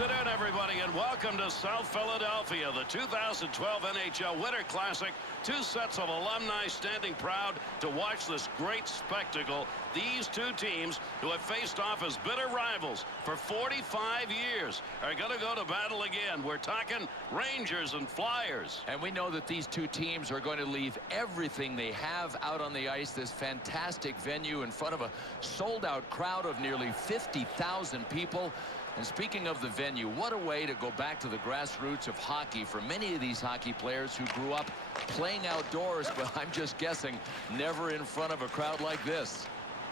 afternoon, everybody, and welcome to South Philadelphia, the 2012 NHL Winter Classic. Two sets of alumni standing proud to watch this great spectacle. These two teams, who have faced off as bitter rivals for 45 years, are going to go to battle again. We're talking Rangers and Flyers. And we know that these two teams are going to leave everything they have out on the ice. This fantastic venue in front of a sold-out crowd of nearly 50,000 people. And speaking of the venue, what a way to go back to the grassroots of hockey for many of these hockey players who grew up playing outdoors, but I'm just guessing never in front of a crowd like this.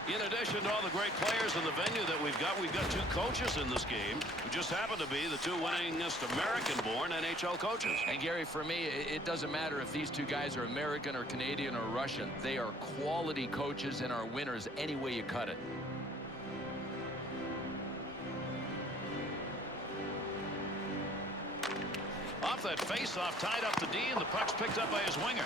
In addition to all the great players in the venue that we've got two coaches in this game who just happen to be the two winningest American-born NHL coaches. And Gary, for me, it doesn't matter if these two guys are American or Canadian or Russian. They are quality coaches and are winners any way you cut it. Off that face-off, tied up to D, and the puck's picked up by his winger.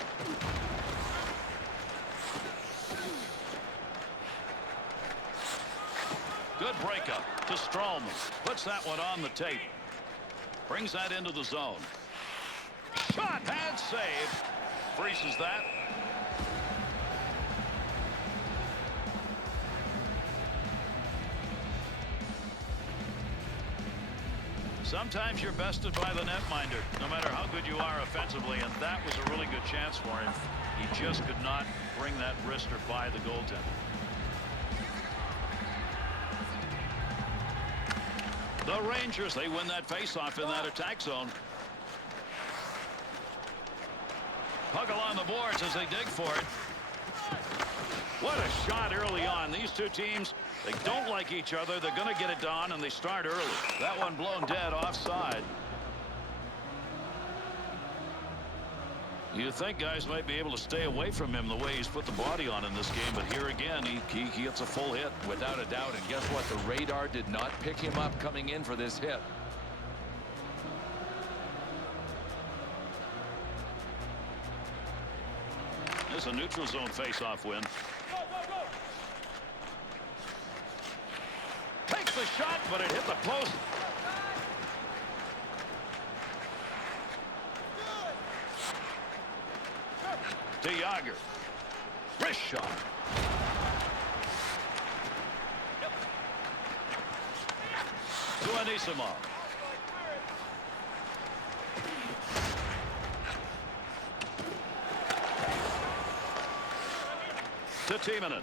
Good breakup to Stralman. Puts that one on the tape. Brings that into the zone. Shot, pad save. Freezes that. Sometimes you're bested by the netminder, no matter how good you are offensively, and that was a really good chance for him. He just could not bring that wrister by the goaltender. The Rangers, they win that faceoff in that attack zone. Puck along the boards as they dig for it. What a shot early on. These two teams, they don't like each other. They're going to get it done, and they start early. That one blown dead offside. You think guys might be able to stay away from him the way he's put the body on in this game, but here again, he gets a full hit. Without a doubt, and guess what? The radar did not pick him up coming in for this hit. There's a neutral zone face-off win. Takes the shot, but it hit the post. To Yager. Wrist shot. To Anisimov. To Timonen.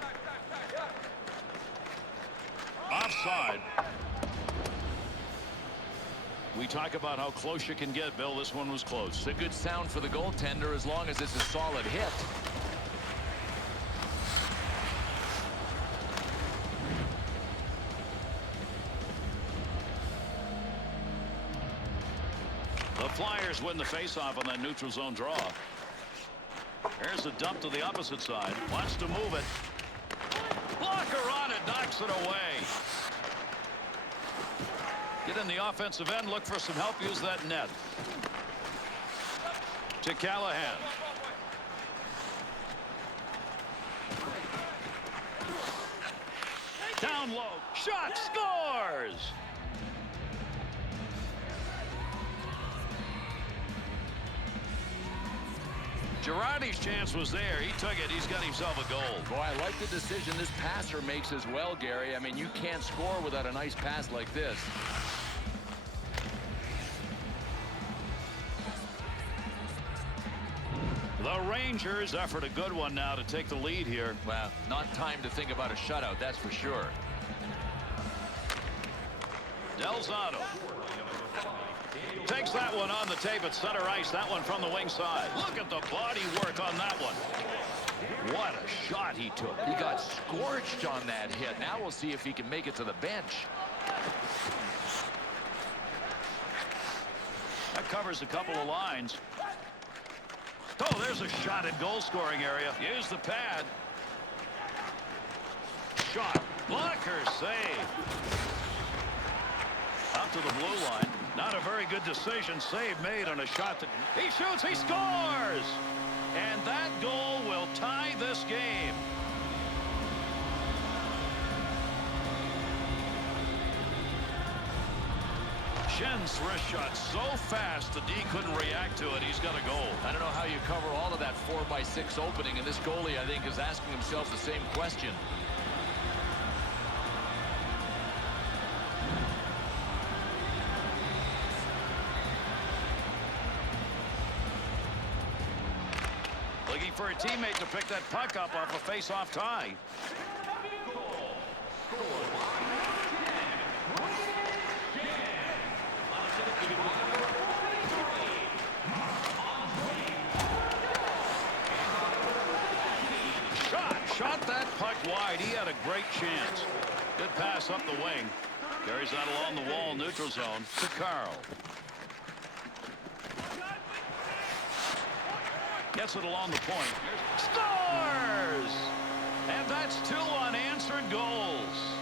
Offside. We talk about how close you can get, Bill. This one was close. It's a good sound for the goaltender as long as it's a solid hit. The Flyers win the faceoff on that neutral zone draw. Here's a dump to the opposite side. Wants to move it. Blocker on it, knocks it away. Get in the offensive end, look for some help, use that net. To Callahan. Down low, shot, scores! Girardi's chance was there. He took it. He's got himself a goal. Boy, I like the decision this passer makes as well, Gary. I mean, you can't score without a nice pass like this. The Rangers effort a good one now to take the lead here. Well, not time to think about a shutout, that's for sure. Delzato takes that one on the tape at center ice. That one from the wing side. Look at the body work on that one. What a shot he took. He got scorched on that hit. Now we'll see if he can make it to the bench. That covers a couple of lines. Oh, there's a shot in goal scoring area. Use the pad. Shot. Blocker save. Up to the blue line. Not a very good decision. Save made on a shot that he shoots. He scores. And that goal will tie this game. Shen's wrist shot so fast the D couldn't react to it. He's got a goal. I don't know how you cover all of that 4x6 opening, and this goalie, I think, is asking himself the same question. Looking for a teammate to pick that puck up off a face-off tie. Shot that puck wide. He had a great chance. Good pass up the wing. Carries that along the wall, neutral zone to Carl. Gets it along the point. Scores! And that's 2 unanswered goals.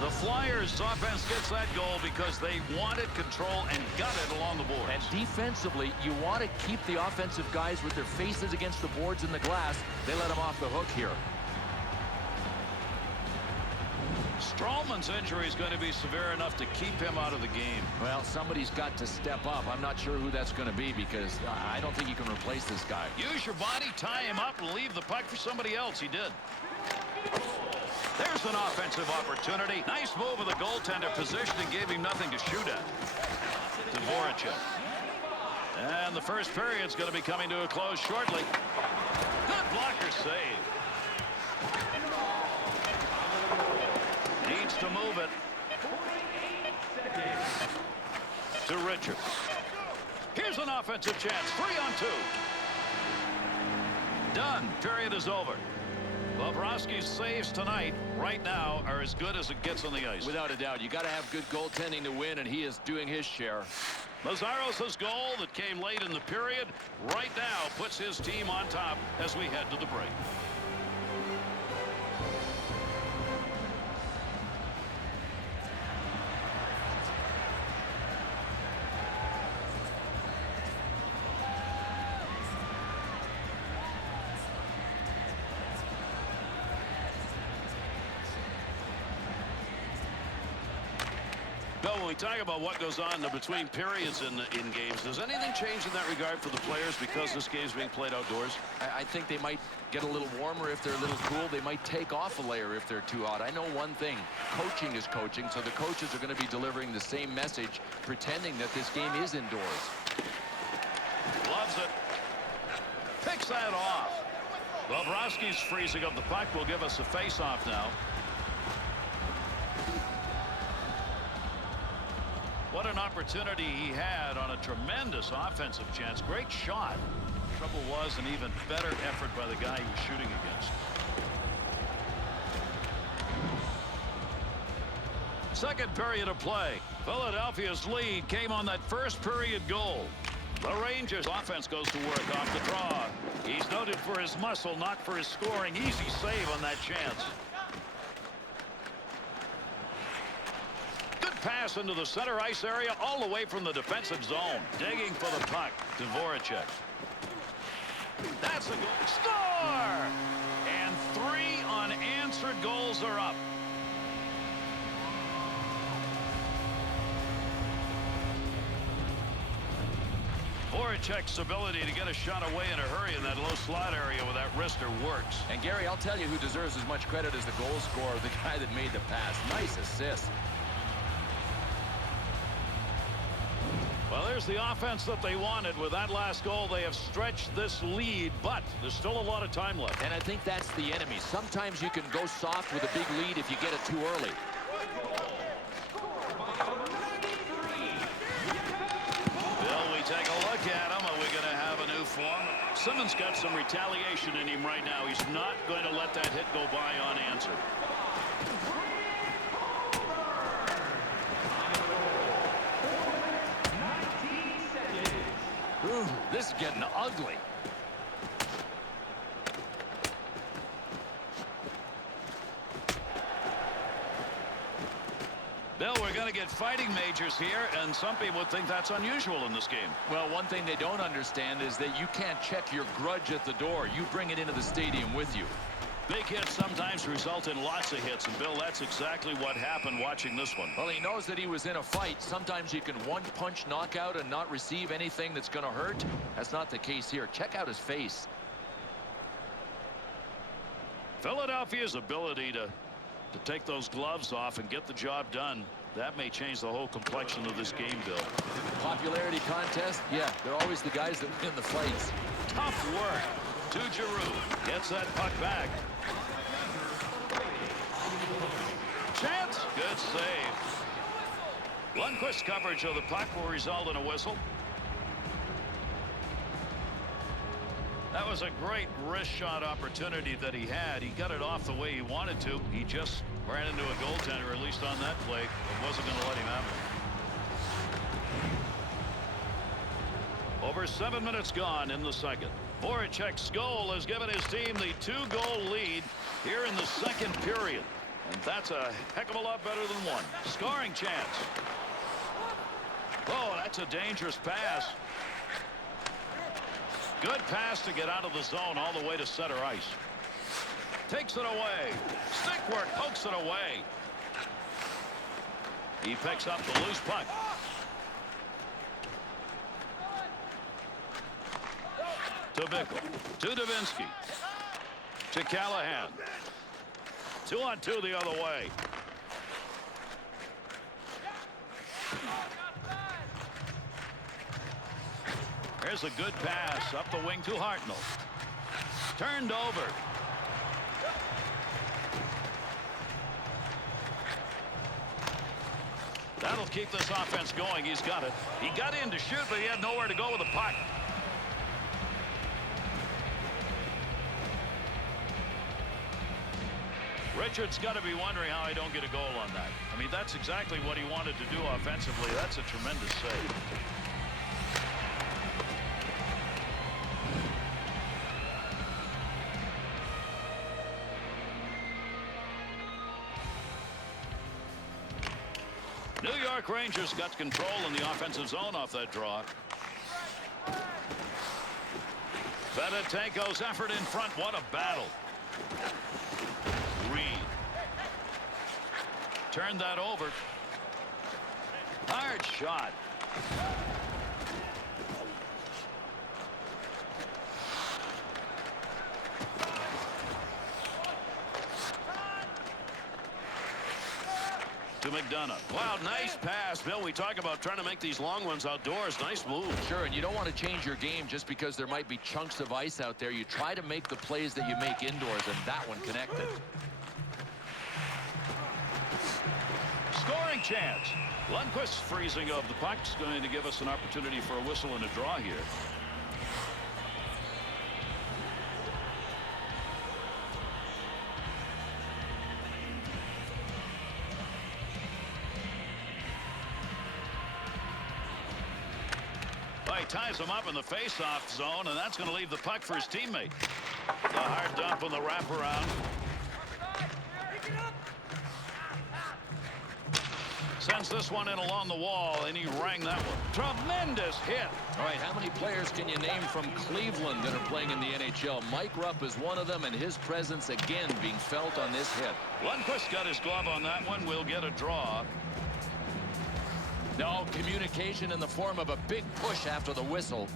The Flyers' offense gets that goal because they wanted control and got it along the boards. And defensively, you want to keep the offensive guys with their faces against the boards and the glass. They let them off the hook here. Stroman's injury is going to be severe enough to keep him out of the game. Well, somebody's got to step up. I'm not sure who that's going to be because I don't think you can replace this guy. Use your body, tie him up, and leave the puck for somebody else. He did. There's an offensive opportunity. Nice move of the goaltender. Positioning gave him nothing to shoot at. Dvorak. And the first period's going to be coming to a close shortly. Good blocker save. Needs to move it. To Richards. Here's an offensive chance. 3-on-2. Done. Period is over. Bobrovsky's saves tonight, right now, are as good as it gets on the ice. Without a doubt, you got to have good goaltending to win, and he is doing his share. Mazzaros' goal that came late in the period right now puts his team on top as we head to the break. Bill, when we talk about what goes on between periods in games, does anything change in that regard for the players because this game's being played outdoors? I think they might get a little warmer if they're a little cool. They might take off a layer if they're too hot. I know one thing. Coaching is coaching, so the coaches are going to be delivering the same message, pretending that this game is indoors. Loves it. Picks that off. Bobrovsky's freezing up the puck will give us a face-off now. What an opportunity he had on a tremendous offensive chance. Great shot. Trouble was an even better effort by the guy he was shooting against. Second period of play. Philadelphia's lead came on that first period goal. The Rangers offense goes to work off the draw. He's noted for his muscle, not for his scoring. Easy save on that chance. Pass into the center ice area all the way from the defensive zone. Digging for the puck. Dvorak. That's a goal. Score! And 3 unanswered goals are up. Voracek's ability to get a shot away in a hurry in that low slot area with that wrister works. And Gary, I'll tell you who deserves as much credit as the goal scorer, the guy that made the pass. Nice assist. Well, there's the offense that they wanted. With that last goal, they have stretched this lead, but there's still a lot of time left. And I think that's the enemy. Sometimes you can go soft with a big lead if you get it too early. Bill, we take a look at him. Are we going to have a new form? Simmons got some retaliation in him right now. He's not going to let that hit go by unanswered. Ooh, this is getting ugly. Bill, we're going to get fighting majors here, and some people would think that's unusual in this game. Well, one thing they don't understand is that you can't check your grudge at the door. You bring it into the stadium with you. Big hits sometimes result in lots of hits, and Bill, that's exactly what happened watching this one. Well, he knows that he was in a fight. Sometimes you can one-punch knockout and not receive anything that's going to hurt. That's not the case here. Check out his face. Philadelphia's ability to take those gloves off and get the job done, that may change the whole complexion of this game, Bill. Popularity contest? Yeah, they're always the guys that win the fights. Tough work to Giroux. Gets that puck back. Chance. Good save. Lundqvist's coverage of the puck will result in a whistle. That was a great wrist shot opportunity that he had. He got it off the way he wanted to. He just ran into a goaltender, at least on that play. It wasn't going to let him have it. Over 7 minutes gone in the second. Voracek's goal has given his team the 2-goal lead here in the second period. And that's a heck of a lot better than one. Scoring chance. Oh, that's a dangerous pass. Good pass to get out of the zone all the way to center ice. Takes it away. Stick work, pokes it away. He picks up the loose puck. To Bickle. To Davinsky. To Callahan. 2-on-2 the other way. There's a good pass up the wing to Hartnell. Turned over. That'll keep this offense going. He's got it. He got in to shoot, but he had nowhere to go with the puck. Richard's got to be wondering how I don't get a goal on that. I mean, that's exactly what he wanted to do offensively. That's a tremendous save. New York Rangers got control in the offensive zone off that draw. Fedotenko's effort in front. What a battle. Turned that over. Hard shot. To McDonough. Wow, nice pass. Bill, we talk about trying to make these long ones outdoors. Nice move. Sure, and you don't want to change your game just because there might be chunks of ice out there. You try to make the plays that you make indoors, and that one connected. Scoring chance. Lundqvist's freezing of the puck's going to give us an opportunity for a whistle and a draw here. Well, he ties him up in the face-off zone, and that's going to leave the puck for his teammate. The hard dump on the wraparound. Sends this one in along the wall, and he rang that one. Tremendous hit. All right, how many players can you name from Cleveland that are playing in the NHL? Mike Rupp is one of them, and his presence again being felt on this hit. Lundqvist got his glove on that one. We'll get a draw. No, communication in the form of a big push after the whistle.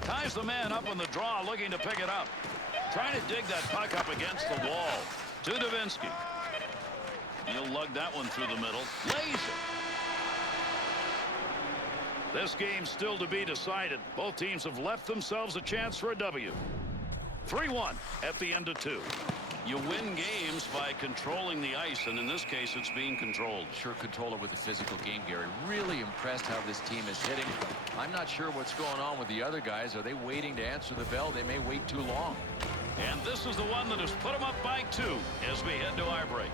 Ties the man up on the draw, looking to pick it up. Trying to dig that puck up against the wall. To Davinsky. He'll lug that one through the middle. Lays it. This game's still to be decided. Both teams have left themselves a chance for a W. 3-1 at the end of 2. You win games by controlling the ice, and in this case, it's being controlled. Sure control it with a physical game, Gary. Really impressed how this team is hitting. I'm not sure what's going on with the other guys. Are they waiting to answer the bell? They may wait too long. And this is the one that has put them up by 2 as we head to our break.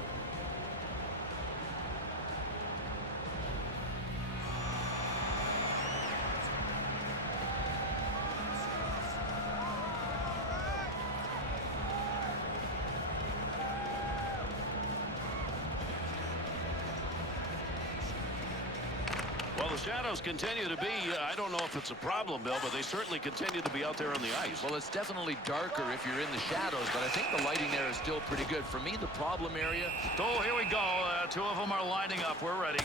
shadows continue to be, I don't know if it's a problem, Bill, but they certainly continue to be out there on the ice. Well, it's definitely darker if you're in the shadows, but I think the lighting there is still pretty good. For me, the problem area... Oh, here we go. Two of them are lining up. We're ready.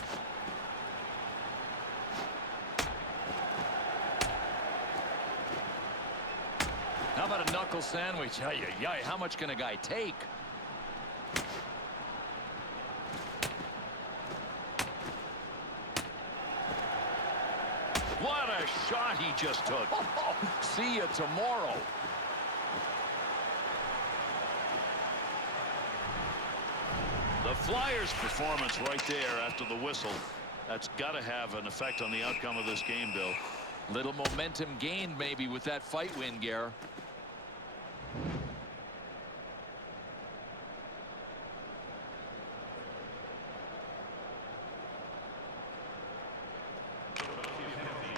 How about a knuckle sandwich? Ay-yi-yi, how much can a guy take? What a shot he just took. See you tomorrow. The Flyers' performance right there after the whistle. That's got to have an effect on the outcome of this game, Bill. Little momentum gained maybe with that fight win, Gare.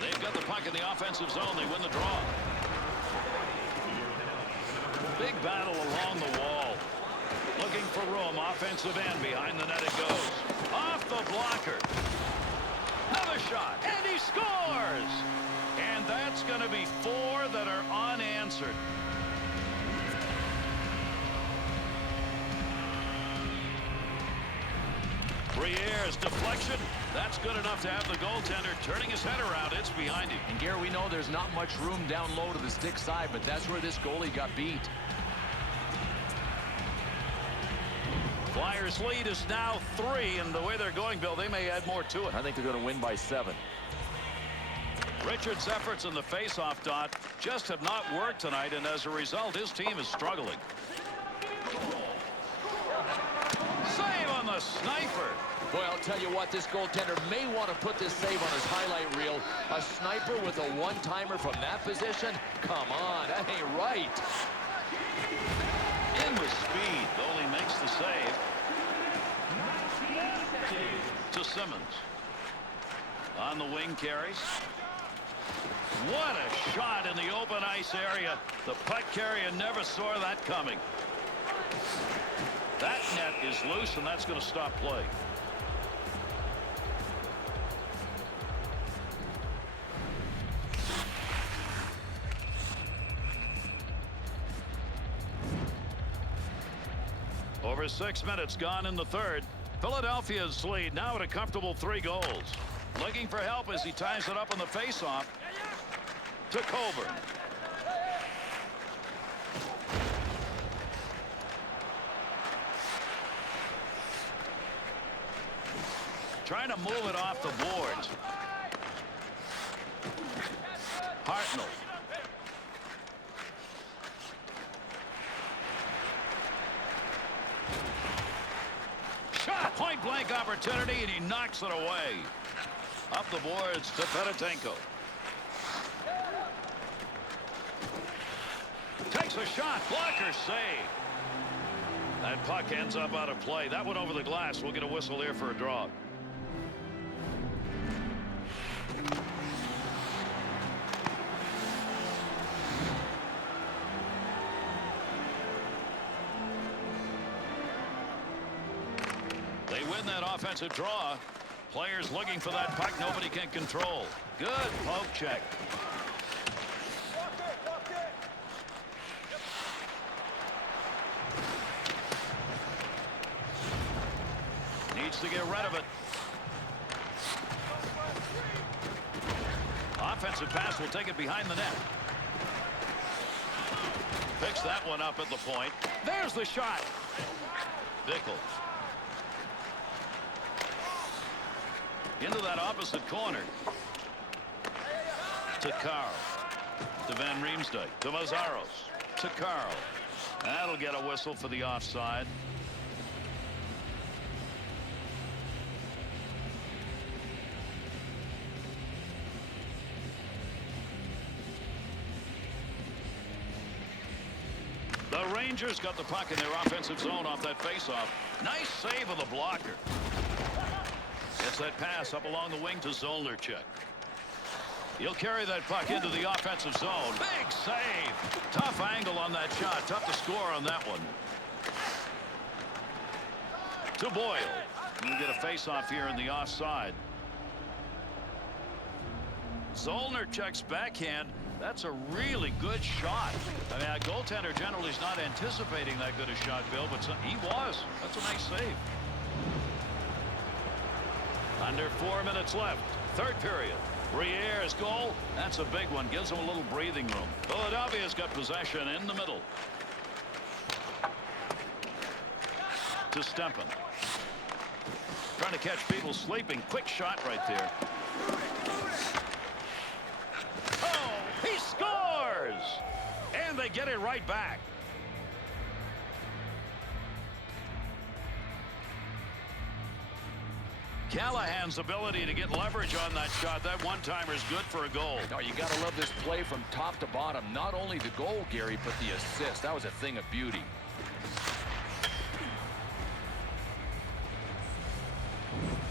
They've got the puck in the offensive zone. They win the draw. Big battle along the wall. Looking for room. Offensive end. Behind the net it goes. Off the blocker. Another shot. And he scores. And that's going to be 4 that are unanswered. Briere's deflection. That's good enough to have the goaltender turning his head around. It's behind him. And Gare, we know there's not much room down low to the stick side, but that's where this goalie got beat. Flyers lead is now 3, and the way they're going, Bill, they may add more to it. I think they're going to win by 7. Richard's efforts in the face-off dot just have not worked tonight, and as a result, his team is struggling. Save on the sniper. Boy, I'll tell you what, this goaltender may want to put this save on his highlight reel. A sniper with a one-timer from that position? Come on, that ain't right. In with speed. Goalie makes the save. To Simmons. On the wing carries. What a shot in the open ice area. The puck carrier never saw that coming. That net is loose, and that's going to stop play. Over 6 minutes gone in the third. Philadelphia's lead now at a comfortable 3 goals. Looking for help as he ties it up on the faceoff to Colburn. Trying to move it off the boards. Hartnell. Shot, point blank opportunity, and he knocks it away. Up the boards to Fedotenko. Takes a shot, blocker save. That puck ends up out of play. That one over the glass. We'll get a whistle here for a draw. They win that offensive draw. Players looking for that puck. Nobody can control. Good poke check. Needs to get rid of it. Offensive pass will take it behind the net. Picks that one up at the point. There's the shot. Bickle. Into that opposite corner. To Carl. To Van Riemsdyk. To Mazzaros. To Carl. That'll get a whistle for the offside. The Rangers got the puck in their offensive zone off that faceoff. Nice save of the blocker. Gets that pass up along the wing to Zolnerchuk. He'll carry that puck into the offensive zone. Big save. Tough angle on that shot. Tough to score on that one. To Boyle. We'll get a face-off here in the offside. Zollner checks backhand. That's a really good shot. I mean, a goaltender generally is not anticipating that good a shot, Bill, but he was. That's a nice save. Under 4 minutes left. Third period. Briere's goal. That's a big one. Gives them a little breathing room. Philadelphia's got possession in the middle. To Stempen. Trying to catch people sleeping. Quick shot right there. Oh, he scores! And they get it right back. Callahan's ability to get leverage on that shot. That one-timer is good for a goal. Oh, you got to love this play from top to bottom. Not only the goal, Gary, but the assist. That was a thing of beauty.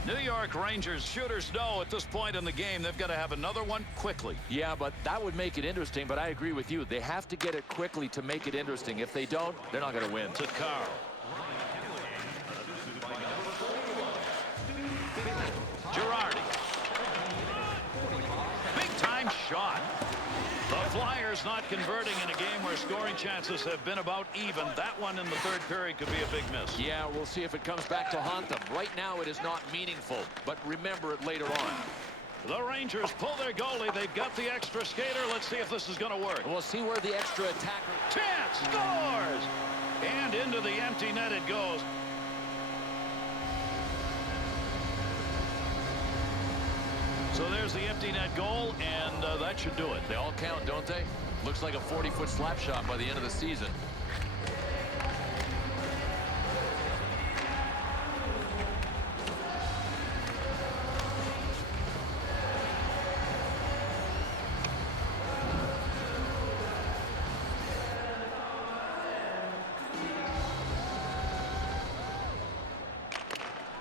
New York Rangers shooters know at this point in the game they've got to have another one quickly. Yeah, but that would make it interesting, but I agree with you. They have to get it quickly to make it interesting. If they don't, they're not going to win. To Carl. Girardi. Big-time shot. The Flyers not converting in a game where scoring chances have been about even. That one in the third period could be a big miss. Yeah, we'll see if it comes back to haunt them. Right now it is not meaningful, but remember it later on. The Rangers pull their goalie. They've got the extra skater. Let's see if this is going to work. We'll see where the extra attacker... Chance scores! And into the empty net it goes. So there's the empty net goal, and that should do it. They all count, don't they? Looks like a 40-foot slap shot by the end of the season.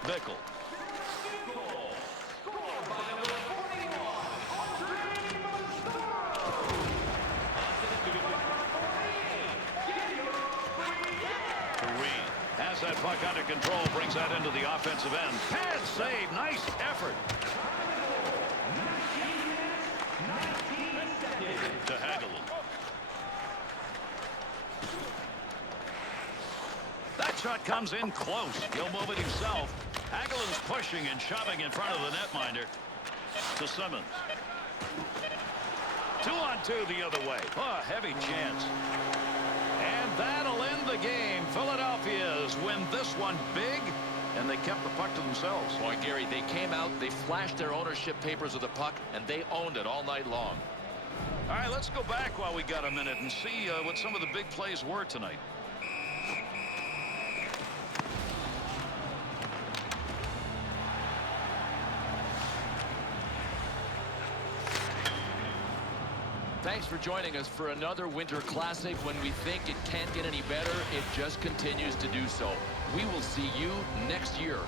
Bickle. Has that puck under control, brings that into the offensive end. Pad save, nice effort. To Hagelin. That shot comes in close. He'll move it himself. Hagelin's pushing and shoving in front of the netminder. To Simmons. 2-on-2 the other way. Oh, heavy chance. And that'll end the game. Philadelphia's win this one big, and they kept the puck to themselves. Boy, Gary, they came out, they flashed their ownership papers of the puck, and they owned it all night long. All right, let's go back while we got a minute and see what some of the big plays were tonight. Thanks for joining us for another Winter Classic. When we think it can't get any better, it just continues to do so. We will see you next year.